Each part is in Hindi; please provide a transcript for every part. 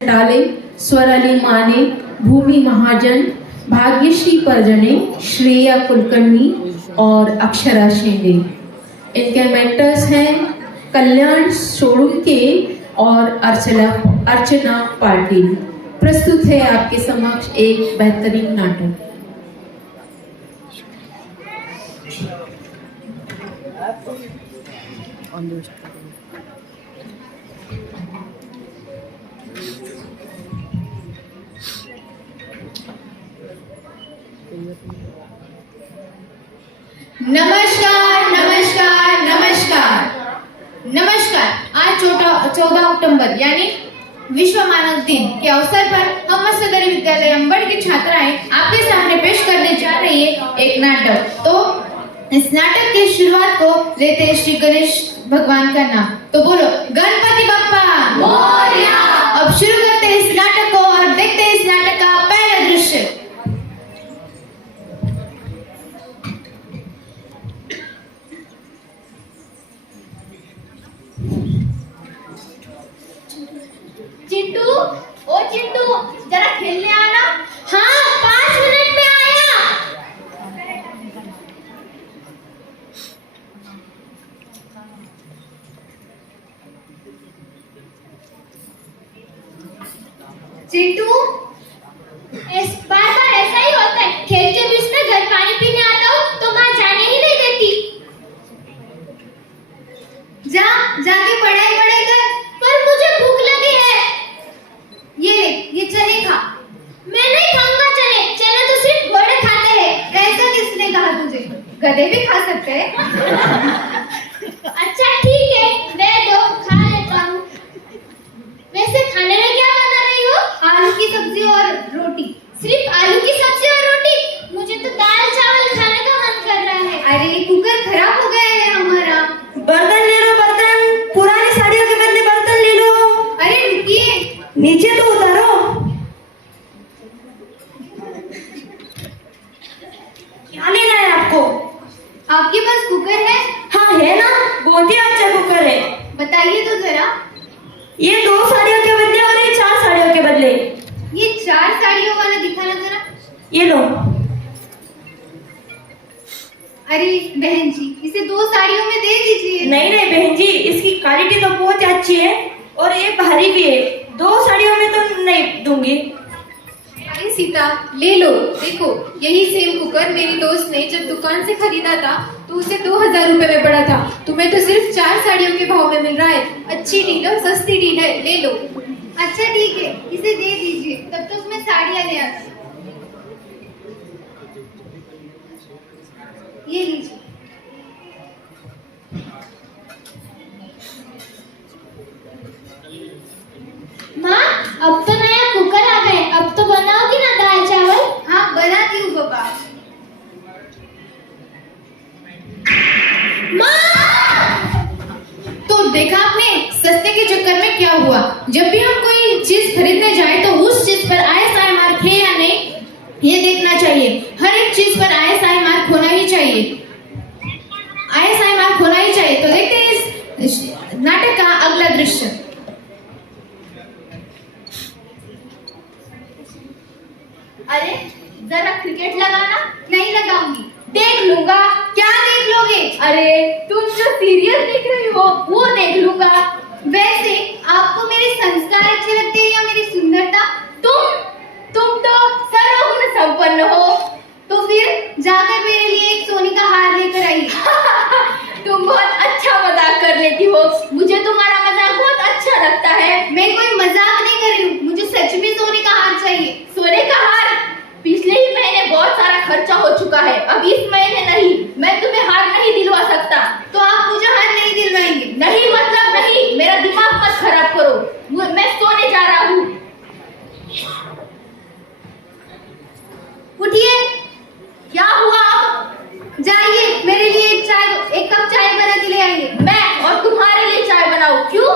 टाले, स्वराली माने, भूमि महाजन, भाग्यश्री परजने, श्रेया कुलकर्णी और अक्षरा शिंदे। इनके मेंटर्स हैं कल्याण सोळुंके और अर्चना पाटिल। प्रस्तुत है आपके समक्ष एक बेहतरीन नाटक। नमस्कार नमस्कार नमस्कार नमस्कार। आज 14 अक्टूबर यानी विश्व मानव दिन के अवसर पर हम सदरी विद्यालय अंबड़ की छात्राएं आपके सामने पेश करने जा रही है एक नाटक। तो इस नाटक की शुरुआत को लेते हैं श्री गणेश भगवान का नाम। तो बोलो गणपति बप्पा मोरया। अब शुरू करते हैं इस नाटक को और देखते हैं इस नाटक का पहला दृश्य। चिंटू, ओ चिंटू, जरा खेलने आना। हाँ, 5 मिनट में आया। चिंटू, इस बार ऐसा ही होता है। खेल के बीच में घर पानी पीने आता हूँ तो माँ जाने ही नहीं देती। जाके पढ़ाई कर, पर मुझे भूख लगी है। ये चने खा। मैं नहीं खाऊंगा चने तो सिर्फ घोड़े खाते हैं। ऐसा किसने कहा तुझे? गधे भी खा सकते हैं। अच्छा ठीक है, मैं दो खा लेता हूँ। वैसे खाने में क्या बना रही हो? आलू की सब्जी और रोटी। सिर्फ आलू की सब्जी और रोटी? मुझे तो दाल चावल खाने का मन कर रहा है। अरे कुकर खराब हो गया है हमारा। बर्तन ले लो, बर्तन। पुरानी साड़ियों के बदले बर्तन ले लो। अरे रुकिए, नीचे तो उतारो। क्या लेना है आपको? आपके पास कुकर है? हाँ है ना, बहुत ही अच्छा कुकर है। बताइए तो जरा। ये 2 साड़ियों के बदले और ये 4 साड़ियों के बदले। ये 4 साड़ियों वाला दिखाना जरा। ये लो। अरे बहन जी, इसे 2 साड़ियों में दे दीजिए। नहीं बहन जी, इसकी क्वालिटी तो बहुत अच्छी है और ये भारी भी है। 2 साड़ियों में तो नहीं दूंगी। अरे सीता, ले लो। देखो, यही सेम कुकर मेरी दोस्त ने जब दुकान से खरीदा था तो उसे 2000 रुपए में पड़ा था। तुम्हें तो सिर्फ 4 साड़ियों के भाव में मिल रहा है। अच्छी डील है, सस्ती डील है, ले लो। अच्छा ठीक है, इसे दे दीजिए, तब तक मैं साड़ियाँ ले आती हूँ। ये लीजिए। माँ, अब तो नया कुकर आ गए, अब तो बनाओगी ना दाल चावल? हाँ बनाती हूँ पापा। तो देखा आपने सस्ते के चक्कर में क्या हुआ। जब भी हम कोई चीज खरीदने जाए तो उस चीज पर ISI मार्क है या नहीं ये देखना चाहिए। हर एक चीज पर ISI मार्क होना ही चाहिए। ISI मार्क होना ही चाहिए। तो देखते हैं इस नाटक का अगला दृश्य। अरे जरा क्रिकेट लगाना। नहीं लगाऊंगी। देख लूंगा। क्या देख लोगे? अरे तुम जो सीरियल देख रही हो वो देख लूंगा। वैसे आपको मेरे संस्कार अच्छे लगते हैं या मेरी सुंदरता? तुम तो सर्वगुण संपन्न हो। तो फिर जाकर मेरे लिए एक सोने का हार लेकर आइए। तुम बहुत अच्छा मजाक कर लेती हो। मुझे तुम्हारा मजाक बहुत अच्छा लगता है। मैं कोई मजाक नहीं कर रही हूँ, मुझे सच में सोने का हार चाहिए। सोने का हार? पिछले ही महीने बहुत सारा खर्चा हो चुका है, अब इस महीने नहीं। मैं तुम्हें हार नहीं दिलवा सकता। तो आप मुझे हार नहीं दिलवाएंगे? नहीं मतलब नहीं, मेरा दिमाग मत खराब करो। मैं सोने जा रहा हूँ। उठिए। क्या हुआ? जाइए, मेरे लिए एक कप चाय बना के ले आइए। मैं और तुम्हारे लिए चाय बनाऊं? क्यों?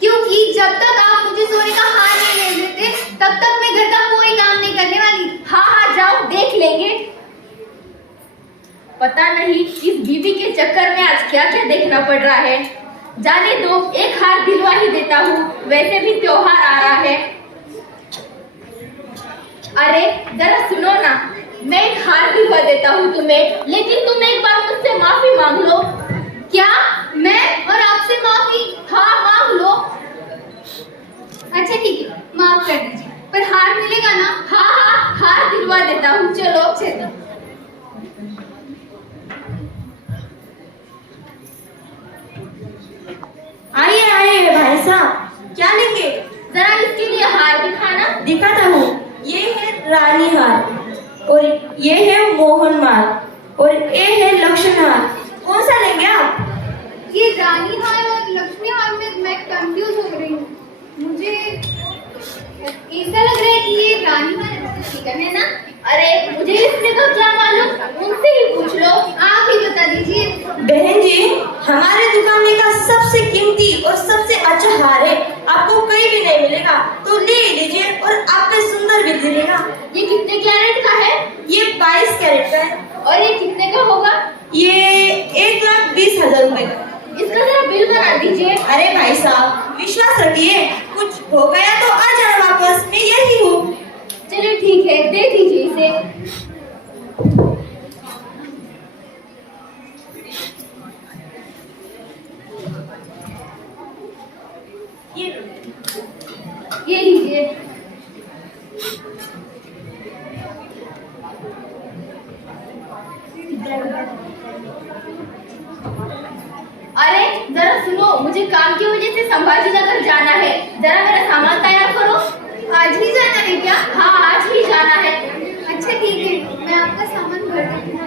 क्योंकि जब तक आप मुझे सोने का हार नहीं ले देते तब तक मैं घर का कोई काम नहीं करने वाली। हाँ जाओ, देख लेंगे। पता नहीं इस बीबी के चक्कर में आज क्या क्या देखना पड़ रहा है। जाने दो, एक हार दिलवा ही देता हूँ। वैसे भी त्योहार आ रहा है। अरे जरा सुनो ना, मैं एक हार दिलवा देता हूँ तुम्हें, लेकिन तुम एक बार मुझसे माफी मांग लो। क्या? मैं और आपसे माफी? हाँ मांग लो। अच्छा ठीक है, माफ कर दीजिए, पर हार मिलेगा ना? हाँ हाँ, हार दिलवा देता हूँ, चलो। चलो। आइए आइए भाई साहब, क्या लेंगे? जरा इसके लिए हार दिखाना। दिखाता हूँ। ये है रानी हार और ये है मोहन माल और ये है लक्ष्मण हार। कौन सा लेंगे आप? ये रानी हार और लक्ष्मी हार में मैं कंफ्यूज हो रही हूँ। मुझे ऐसा लग रहा है कि ये रानी हार ठीक है ना? अरे मुझे इससे तो क्या मालूम, उनसे ही पूछ लो। आप ही बता दीजिए। बहन जी, हमारे दुकान में का सबसे कीमती और सबसे अच्छा हार है, आपको कहीं भी नहीं मिलेगा, तो ले लीजिए और आप पे सुंदर भी दिखेगा। ये कितने कैरेट का है? ये 22 कैरेट का है। और ये कितने का होगा? ये 1,20,000 रुपए का। इसका जरा बिल बना दीजिए। अरे भाई साहब, विश्वास रखिए, कुछ हो गया तो आ जाना वापस, मैं यही हूँ। चलिए ठीक है, दे दीजिए इसे। ये लीजिए। अरे जरा सुनो, मुझे काम की वजह से संभाजी नगर जाना है, जरा मेरा सामान तैयार करो। आज ही जाना है क्या? हाँ आज ही जाना है। अच्छा ठीक है, मैं आपका सामान भर देती हूँ।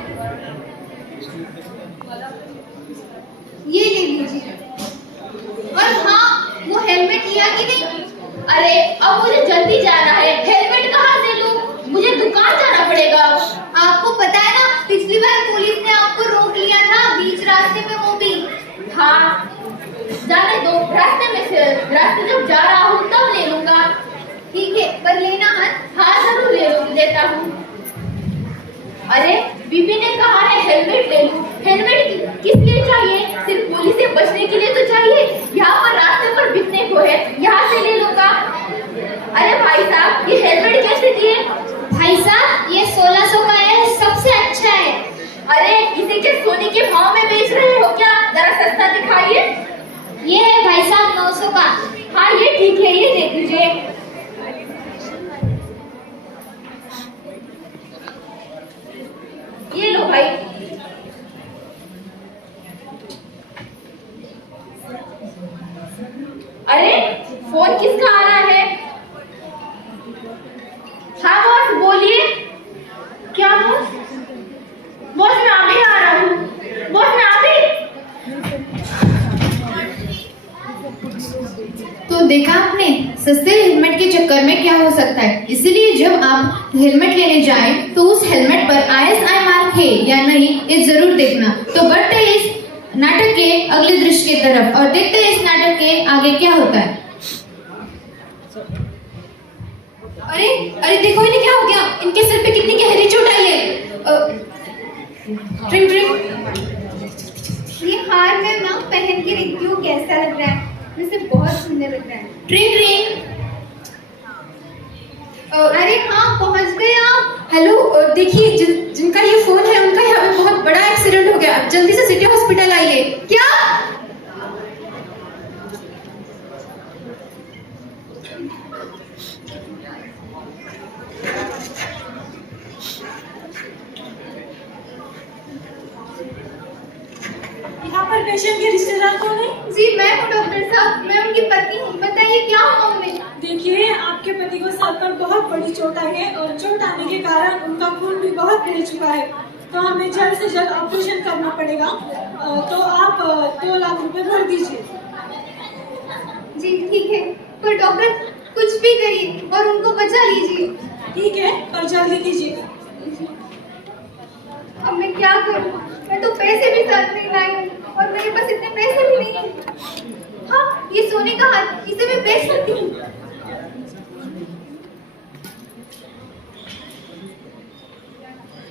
ये ले लीजिए। और हाँ, वो हेलमेट लिया कि नहीं? अरे अब मुझे जल्दी जाना है, हेलमेट कहाँ से लूं? मुझे दुकान जाना पड़ेगा। आपको पता है ना, पिछली बार पुलिस ने आपको रोक लिया था बीच रास्ते में, वो भी। हाँ जाने दो, रास्ते जब जा रहा हूँ तब ले लूंगा। ठीक है, पर लेना मत। हाँ जरूर लेता हूँ। अरे बीबी ने कहा है हेलमेट ले लूं। हेलमेट किस लिए चाहिए? सिर्फ पुलिस से बचने के लिए तो चाहिए। यहाँ पर रास्ते पर बिकने को है, यहाँ से ले लूंगा। अरे भाई साहब, ये हेलमेट कैसे दिए? भाई साहब, ये 1600 का है, सबसे अच्छा है। अरे इसे क्या सोने के भाव में बेच रहे हो क्या? जरा सस्ता दिखाइए। ये है भाई साहब 900 का। हाँ ये ठीक है, ये दे दीजिए। ये लो भाई। अरे फोन किसका आ रहा है? हाँ बॉस बोलिए। क्या बॉस? बॉस मैं अभी आ रहा हूँ। बॉस मैं अभी। तो देखा आपने, सस्ते हेलमेट के चक्कर में क्या हो सकता है। इसलिए जब आप हेलमेट लेने जाएं तो उस हेलमेट पर ISI मार्क है या नहीं ये जरूर देखना। तो बढ़ते हैं इस नाटक के अगले दृश्य की तरफ और देखते हैं इस नाटक के आगे क्या होता है। अरे अरे देखो इन्हें क्या हो गया? इनके सिर पे कितनी गहरी चोट आई है। ट्रिंग ट्रिंग। ये हार मैं ना पहन के देखती हूँ कैसा लग रहा है। वैसे बहुत सुंदर लग रहा है। ट्रिंग ट्रिंग। अरे हाँ, पहुंच गए आप। हेलो, देखिए जिनका ये फोन है उनका यहाँ पे बहुत बड़ा एक्सीडेंट हो गया, जल्दी से सिटी हॉस्पिटल आइए। क्या? यहाँ पर पेशेंट के रिश्तेदार कौन है? जी मैं हूँ डॉक्टर साहब, मैं उनकी पत्नी हूँ। बताइए क्या हुआ उन्हें? देखिए, आपके पति को सर पर बहुत बड़ी चोट आई है और चोट आने के कारण उनका खून भी बहुत बह चुका है, तो हमें जल्द से जल्द ऑपरेशन करना पड़ेगा। तो आप 2 लाख रुपए भर दीजिए। जी ठीक है, पर डॉक्टर कुछ भी करिए और उनको बचा लीजिए। ठीक है, पर जल्दी कीजिएगा। अब मैं क्या करूँ? मैं तो पैसे भी साथ नहीं लाई हूँ और मेरे पास इतने पैसे भी नहीं हैं। हाँ, ये सोने का हाथ, इसे मैं बेच सकती हूँ।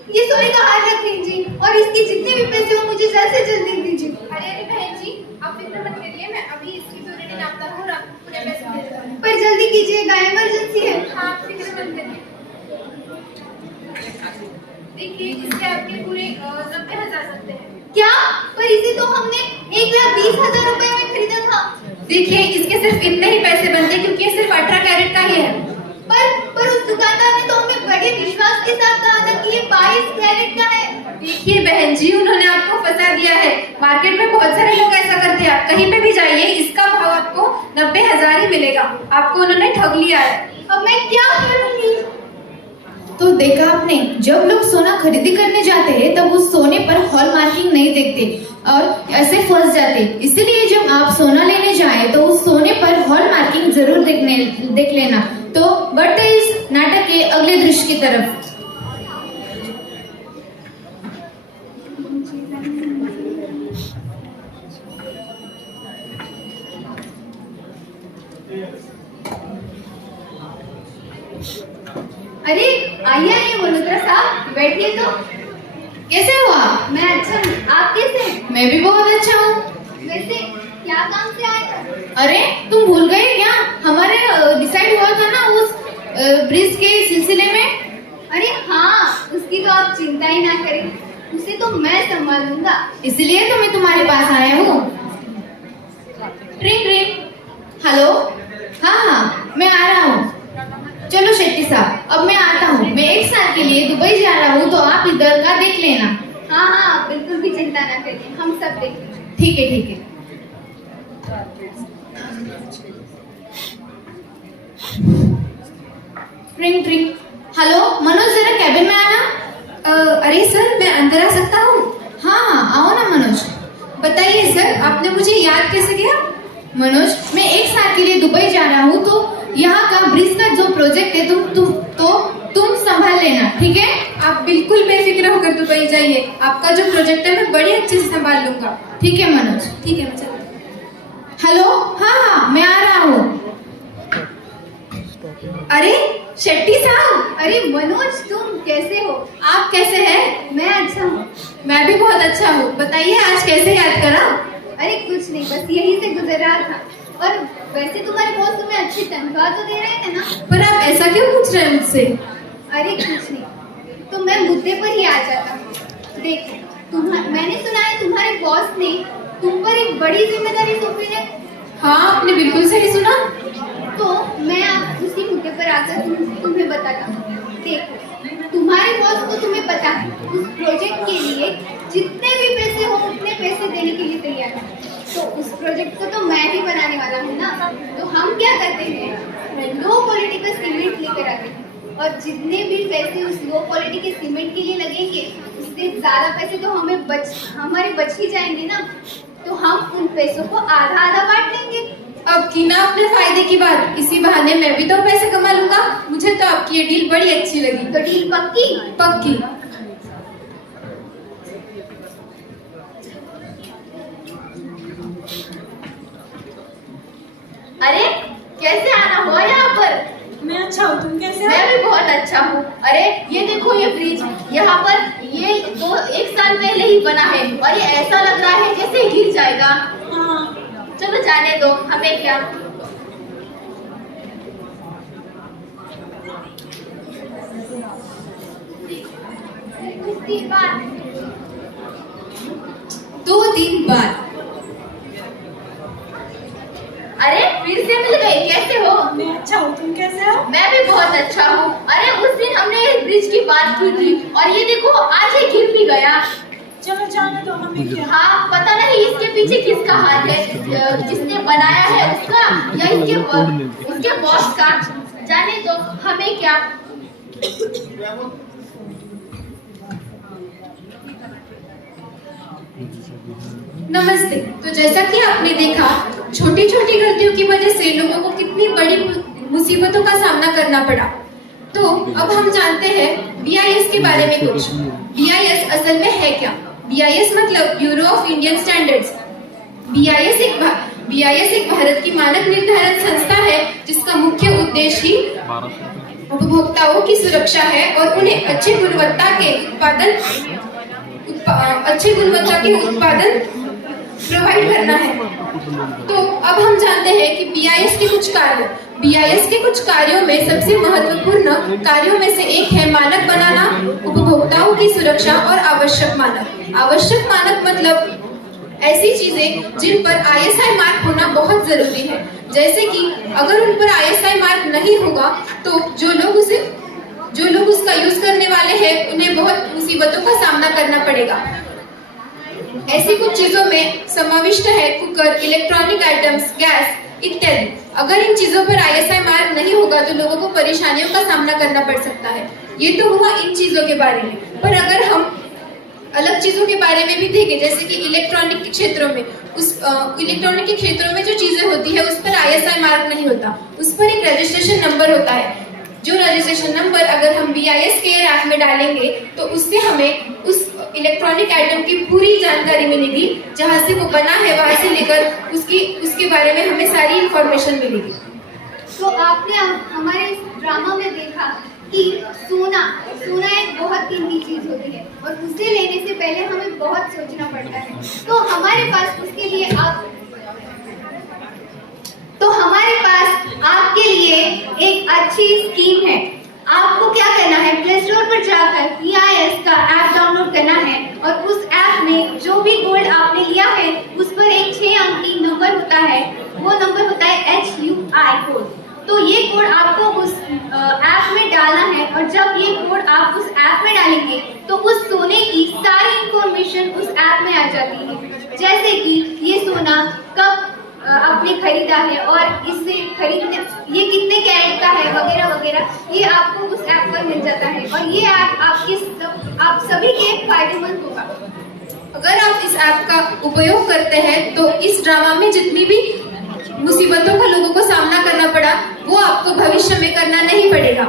ये सोने का हाथ रख लीजिए और इसके जितने भी पैसे हो मुझे जल्द से जल्द दे दीजिए। अरे बहन जी, आप फिक्र मत करिए, मैं अभी इसकी प्योरिटी नापता हूँ और आपको पूरे पैसे दे दूँगी। पर जल्दी कीजिएगा, इमरजेंसी है। हाँ आप फिक्र मत करिए। देखिए इसके आपके पूरे 90,000 बनते हैं। क्या? पर इसे तो हमने 1,20,000 रुपए में खरीदा था। देखिए इसके सिर्फ इतने ही पैसे बनते हैं क्योंकि ये सिर्फ 18 कैरेट का ही है। पर उस दुकानदार ने तो हमें बड़े विश्वास के साथ कहा था कि ये 22 कैरेट का है। देखिए बहन जी, उन्होंने आपको फंसा दिया है। मार्केट में बहुत सारे लोग ऐसा करते हैं। आप कहीं पे भी जाइए, इसका भाव आपको 90,000 ही मिलेगा। आपको उन्होंने ठग लिया है। अब मैं क्या करूंगी? तो देखा आपने, जब लोग सोना खरीदी करने जाते हैं तब उस सोने पर हॉल मार्किंग नहीं देखते और ऐसे फंस जाते। इसीलिए जब आप सोना लेने जाएं तो उस सोने पर हॉल मार्किंग जरूर देख लेना। तो बढ़ते इस नाटक के अगले दृश्य की तरफ। अरे आइए मल्होत्रा साहब, बैठिए। तो कैसे हुआ? मैं अच्छा हूँ, आप कैसे हैं? मैं भी बहुत अच्छा हूँ। वैसे क्या काम से आए थे? अरे तुम भूल गए क्या? हमारे डिसाइड हुआ था ना उस ब्रिज के सिलसिले में। अरे हाँ, उसकी तो आप चिंता ही ना करें, उसे तो मैं संभाल लूंगा। इसलिए तो मैं तुम्हारे पास आया हूँ। Ring ring. हेलो। हाँ, मैं आ रहा हूँ। चलो शेट्टी साहब, अब मैं आता हूँ। मैं 1 साल के लिए दुबई जा रहा हूँ, तो आप इधर का देख लेना। हाँ हाँ, बिल्कुल भी चिंता ना करिए, हम सब देख लेंगे। ठीक है ठीक है। Ring ring. हेलो मनोज, जरा कैबिन में आना। अरे सर, मैं अंदर आ सकता हूँ? हाँ, आओ ना मनोज। बताइए सर, आपने मुझे याद कैसे किया? मनोज, मैं 1 साल के लिए दुबई जा रहा हूँ, तो यहाँ का ब्रिज का जो प्रोजेक्ट है तुम संभाल लेना, ठीक है? आप बिल्कुल बेफिक्र होकर दुबई जाइए। आपका जो प्रोजेक्ट है मैं बड़ी अच्छे से संभाल लूंगा। ठीक है मनोज, ठीक है, मैं चलती। हेलो। हाँ, मैं आ रहा हूँ। अरे शेट्टी साहब। अरे मनोज, तुम कैसे हो? आप कैसे हैं? मैं अच्छा हूँ। मैं भी बहुत अच्छा हूँ। बताइए आज कैसे याद करा? अरे कुछ नहीं, बस यहीं से गुजर रहा था। और वैसे तुम्हारे बॉस तुम्हें अच्छी तनख्वाह तो दे रहे थे ना? पर आप ऐसा क्यों पूछ रहे हैं मुझसे? अरे कुछ नहीं, तो मैं मुद्दे पर ही आ जाता हूँ। देखो, मैंने सुना है तुम्हारे बॉस ने तुम पर एक बड़ी जिम्मेदारी सौंपी है। हाँ, आपने बिल्कुल सही सुना। तो मैं आप उसी मुद्दे पर आकर तुम्हें बताता हूँ। देखो, तुम्हारे बॉस को तुम्हें पता है उस प्रोजेक्ट के लिए जितने भी पैसे हो उतने पैसे देने के लिए तैयार है। तो उस प्रोजेक्ट को तो मैं ही बनाने वाला हूँ ना। तो हम क्या करते हैं, लो क्वालिटी का सीमेंट लेकर आते हैं, और जितने भी पैसे उस लो क्वालिटी के सीमेंट के लिए लगेंगे उससे ज्यादा पैसे तो हमारे बच ही जाएंगे ना। तो हम उन पैसों को आधा आधा बांट लेंगे। अब की ना अपने फायदे की बात, इसी बहाने मैं भी तो पैसे कमा लूंगा। मुझे तो आपकी ये डील बड़ी अच्छी लगी। तो डील पक्की? पक्की। अरे कैसे आना हुआ यहाँ पर? मैं अच्छा हूँ, तुम कैसे हो? मैं भी बहुत अच्छा हूँ। अरे ये देखो, ये ब्रिज यहाँ पर ये 1 साल पहले ही बना है और ये ऐसा लग रहा है जैसे गिर जाएगा। हाँ, चलो जाने दो, हमें क्या। दो दिन बाद। अरे फिर से मिल गए, कैसे हो? मैं अच्छा हूँ, तुम कैसे हो? मैं भी बहुत अच्छा हूँ। अरे उस दिन हमने इस ब्रिज की बात की थी और ये देखो आज ये गिर भी गया। चलो जाने दो, हमें क्या। हाँ, पता नहीं इसके पीछे किसका हाथ है, जिसने बनाया है उसका या उसके बॉस का। जाने दो, हमें क्या। नमस्ते। तो जैसा कि आपने देखा, छोटी छोटी गलतियों की वजह से लोगों को कितनी बड़ी मुसीबतों का सामना करना पड़ा। तो अब हम जानते हैं BIS के बारे में कुछ। BIS असल में है क्या? BIS मतलब bureau of Indian standards. BIS एक भारत की मानक निर्धारण संस्था है जिसका मुख्य उद्देश्य ही उपभोक्ताओं की सुरक्षा है और उन्हें अच्छी गुणवत्ता के उत्पादन प्रोवाइड करना है। तो अब हम जानते हैं कि BIS के कुछ कार्य। BIS के कुछ कार्यों में सबसे महत्वपूर्ण कार्यों में से एक है मानक बनाना, उपभोक्ताओं की सुरक्षा और आवश्यक मानक। आवश्यक मानक मतलब ऐसी चीजें जिन पर ISI मार्क होना बहुत जरूरी है। जैसे कि अगर उन पर ISI मार्क नहीं होगा तो जो लोग उसका यूज करने वाले हैं उन्हें बहुत मुसीबतों का सामना करना पड़ेगा। ऐसी कुछ चीजों में समाविष्ट है कुकर, इलेक्ट्रॉनिक आइटम्स, गैस इत्यादि। अगर इन चीजों पर ISI मार्क नहीं होगा तो लोगों को परेशानियों का सामना करना पड़ सकता है। ये तो हुआ इन चीजों के बारे में, पर अगर हम अलग चीजों के बारे में भी देखें, जैसे कि इलेक्ट्रॉनिक के क्षेत्रों में जो चीजें होती है उस पर ISI मार्क नहीं होता, उस पर एक रजिस्ट्रेशन नंबर होता है। जो रजिस्ट्रेशन नंबर अगर हम BIS केयर ऐप में डालेंगे तो उससे हमें उस इलेक्ट्रॉनिक आइटम की पूरी जानकारी मिलेगी, जहाँ से वो बना है वहां से लेकर उसके बारे में हमें सारी इंफॉर्मेशन मिलेगी। तो आपने हमारे इस ड्रामा में देखा कि सोना एक बहुत कीमती चीज होती है और उसे लेने से पहले हमें बहुत सोचना पड़ता है। तो हमारे पास आपके लिए एक अच्छी स्कीम है। आपको क्या करना है, प्ले स्टोर पर जाकर BIS का ऐप डाउनलोड करना है और उस ऐप में जो भी गोल्ड आपने लिया है उस पर एक 6 अंकी नंबर होता है, वो नंबर होता है HUI कोड। तो ये कोड आपको उस ऐप में डालना है और जब ये कोड आप उस ऐप में डालेंगे तो उस सोने की सारी इंफॉर्मेशन उस ऐप में आ जाती है। जैसे कि ये सोना कब आपने खरीदा है और इसे खरीदने ये कितने कैरेट का है वगैरह वगैरह, ये आपको उस ऐप पर मिल जाता है और ये ऐप आप सभी के फायदेमंद होगा। अगर आप इस ऐप का उपयोग करते हैं तो इस ड्रामा में जितनी भी मुसीबतों का लोगों को सामना करना पड़ा वो आपको भविष्य में करना नहीं पड़ेगा।